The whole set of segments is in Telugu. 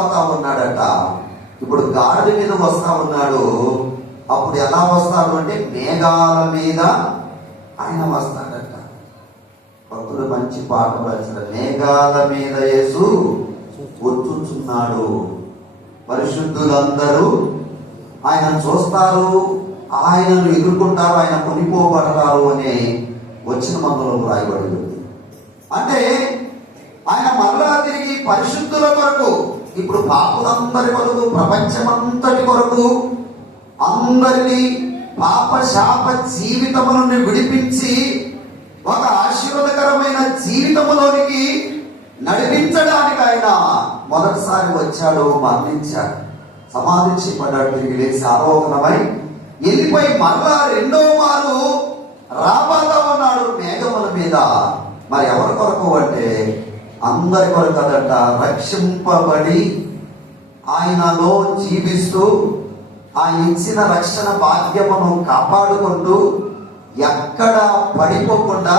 రాబోతా ఉన్నాడట. ఇప్పుడు గాడిద మీద వస్తా ఉన్నాడు. అప్పుడు ఎలా వస్తాడు అంటే మేఘాల మీద ఆయన వస్తాడట. భక్తులు మంచి పాట రాశారు. మేఘాల మీద యేసు కూర్చున్నాడు, పరిశుద్ధులందరూ ఆయన చూస్తారు, ఆయనను ఎదుర్కొంటారు, ఆయన కొనిపోబడతారు అనే వచ్చిన మందులో రాయబడి ఉంది. అంటే ఆయన మరలా తిరిగి పరిశుద్ధుల కొరకు, ఇప్పుడు పాపులందరి కొరకు, ప్రపంచమంతటి కొరకు అందరినీ పాప శాప జీవితము నుండి విడిపించి ఒక ఆశీర్వాదకరమైన జీవితములోనికి నడిపించడానికి ఆయన మొదటిసారి వచ్చాడు, మరణించాడు, సమాధి చేయబడ్డాడు, తిరిగి లేచి ఆరోహణమై వెళ్ళిపోయి మరలా రెండో మారు రాబోతా ఉన్నాడు మేఘముల మీద. మరి ఎవరి కొరకు అంటే అందరి కొరకు కదట. రక్షింపబడి ఆయనలో జీవిస్తూ ఆయన ఇచ్చిన రక్షణ భాగ్యమును కాపాడుకుంటూ ఎక్కడ పడిపోకుండా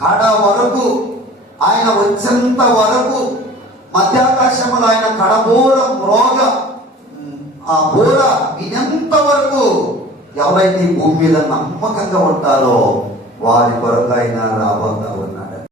కడ వరకు, ఆయన వచ్చేంత వరకు మధ్యాకాశములు ఆయన కడబోర మ్రోగ ఆ బోర వినంత వరకు ఎవరైతే ఈ భూమి మీద నమ్మకంగా ఉంటారో వారి కొరకు ఆయన రాబోతా